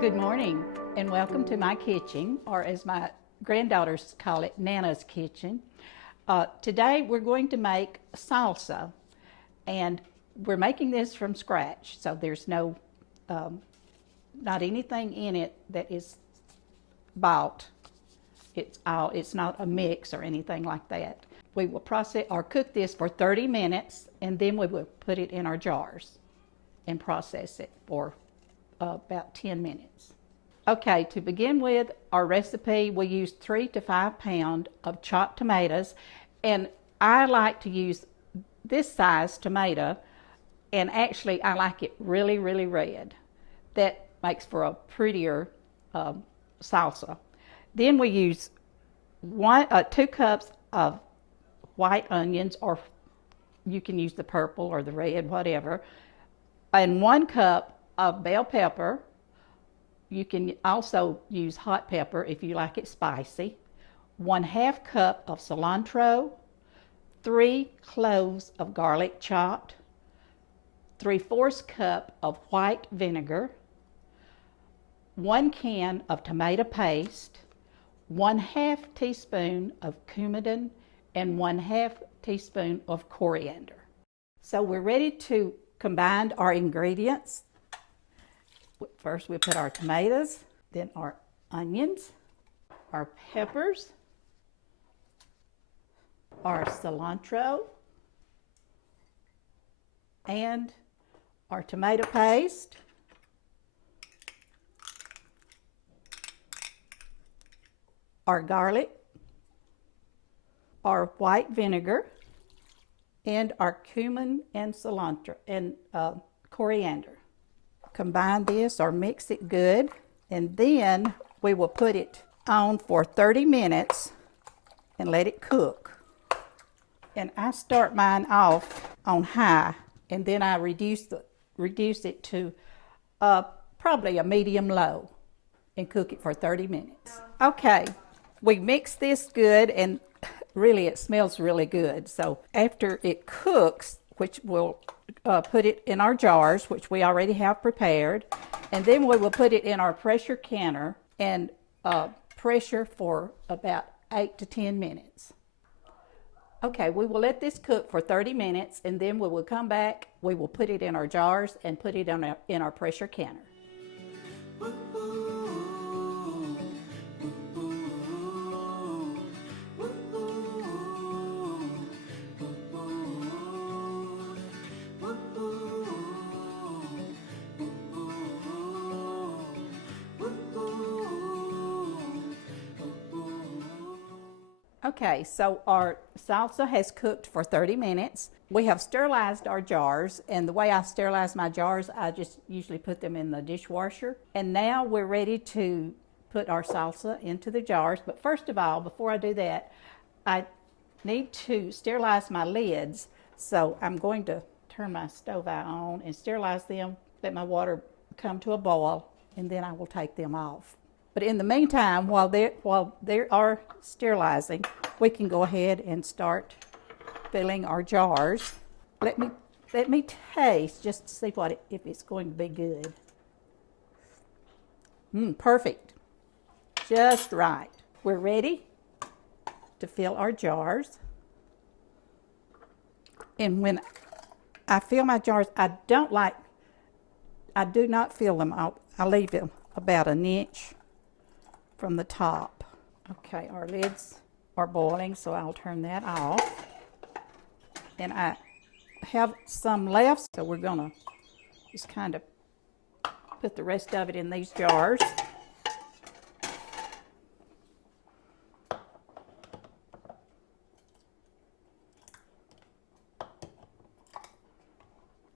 Good morning and welcome to my kitchen, or as my granddaughters call it, Nana's kitchen. Today we're going to make salsa, and we're making this from scratch, so there's no, not anything in it that is bought. It's not a mix or anything like that. We will process or cook this for 30 minutes, and then we will put it in our jars and process it for about 10 minutes. Okay, to begin with our recipe, we use 3 to 5 pounds of chopped tomatoes, and I like to use this size tomato, and actually I like it really red. That makes for a prettier salsa. Then we use 2 cups of white onions, or you can use the purple or the red, whatever, and 1 cup of bell pepper. You can also use hot pepper if you like it spicy. 1/2 cup of cilantro, 3 cloves of garlic chopped, 3/4 cup of white vinegar, 1 can of tomato paste, 1/2 teaspoon of cumin, and 1/2 teaspoon of coriander. So we're ready to combine our ingredients. First we put our tomatoes, then our onions, our peppers, our cilantro, and our tomato paste, our garlic, our white vinegar, and our cumin and cilantro and coriander. Combine this or mix it good, and then we will put it on for 30 minutes and let it cook. And I start mine off on high, and then I reduce it to probably a medium low and cook it for 30 minutes. Okay, we mix this good, and really it smells really good. So after it cooks, which we'll put it in our jars, which we already have prepared, and then we will put it in our pressure canner and pressure for about 8 to 10 minutes. Okay, we will let this cook for 30 minutes, and then we will come back, we will put it in our jars and put it in our pressure canner. Okay, so our salsa has cooked for 30 minutes. We have sterilized our jars, and the way I sterilize my jars, I just usually put them in the dishwasher. And now we're ready to put our salsa into the jars. But first of all, before I do that, I need to sterilize my lids. So I'm going to turn my stove on and sterilize them, let my water come to a boil, and then I will take them off. But in the meantime, while they are sterilizing, we can go ahead and start filling our jars. Let me taste just to see if it's going to be good. Perfect. Just right. We're ready to fill our jars. And when I fill my jars, I do not fill them. I leave them about an inch from the top. Okay, our lids are boiling, so I'll turn that off. And I have some left, so we're gonna just kind of put the rest of it in these jars.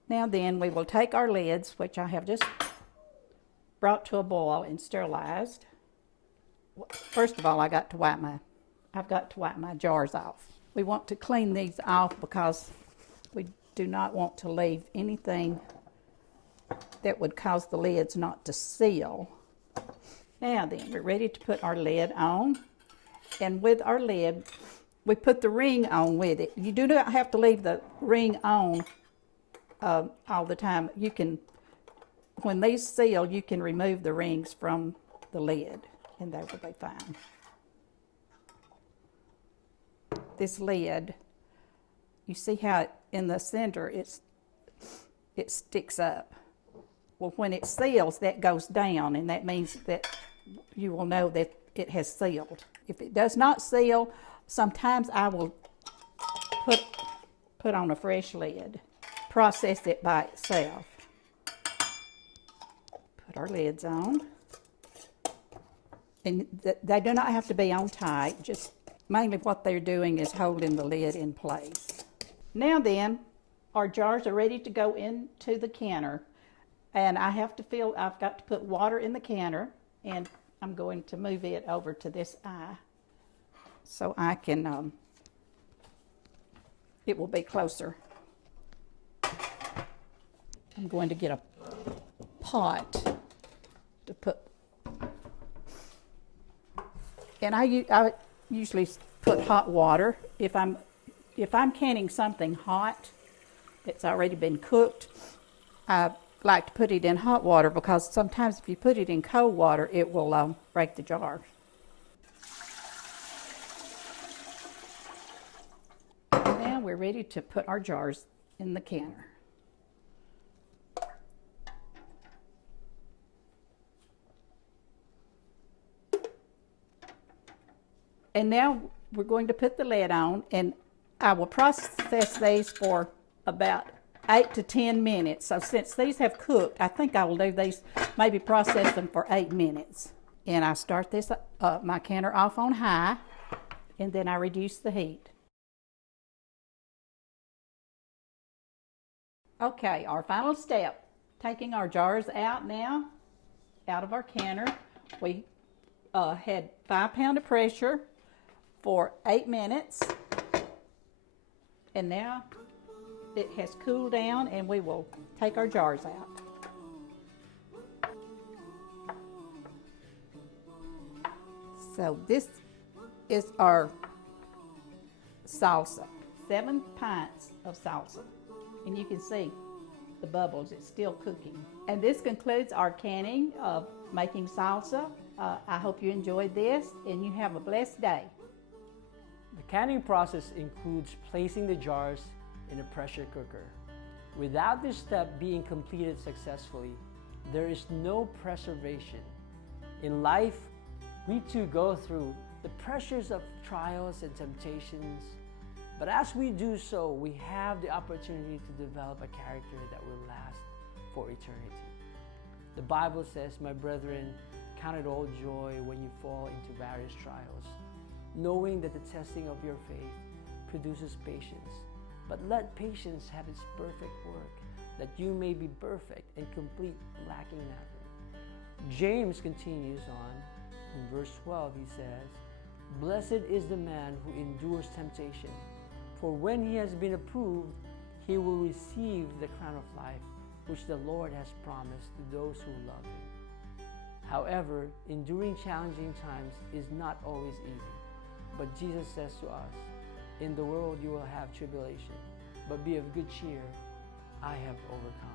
Now then, we will take our lids, which I have just brought to a boil and sterilized. First of all, I've got to wipe my jars off. We want to clean these off because we do not want to leave anything that would cause the lids not to seal. Now then, we're ready to put our lid on. And with our lid, we put the ring on with it. You do not have to leave the ring on all the time. You can when these seal, you can remove the rings from the lid, and they will be fine. This lid, you see how in the center it sticks up. Well, when it seals, that goes down, and that means that you will know that it has sealed. If it does not seal, sometimes I will put on a fresh lid, process it by itself. Put our lids on. And they do not have to be on tight, just mainly what they're doing is holding the lid in place. Now then, our jars are ready to go into the canner. And I've got to put water in the canner, and I'm going to move it over to this eye so I can, it will be closer. I'm going to get a pot to put, and I usually put hot water. If I'm canning something hot that's already been cooked, I like to put it in hot water, because sometimes if you put it in cold water, it will break the jar. Now we're ready to put our jars in the canner. And now we're going to put the lid on, and I will process these for about 8 to 10 minutes. So since these have cooked, I think I will do these, maybe process them for 8 minutes. And I start this my canner off on high, and then I reduce the heat. Okay, our final step, taking our jars out now, out of our canner. We had 5 pounds of pressure for 8 minutes, and now it has cooled down, and we will take our jars out. So this is our salsa, 7 pints of salsa. And you can see the bubbles, it's still cooking. And this concludes our canning of making salsa. I hope you enjoyed this, and you have a blessed day. The canning process includes placing the jars in a pressure cooker. Without this step being completed successfully, there is no preservation. In life, we too go through the pressures of trials and temptations, but as we do so, we have the opportunity to develop a character that will last for eternity. The Bible says, "My brethren, count it all joy when you fall into various trials, knowing that the testing of your faith produces patience. But let patience have its perfect work, that you may be perfect and complete, lacking nothing." James continues on. In verse 12, he says, "Blessed is the man who endures temptation, for when he has been approved, he will receive the crown of life, which the Lord has promised to those who love him." However, enduring challenging times is not always easy. But Jesus says to us, "In the world you will have tribulation, but be of good cheer. I have overcome."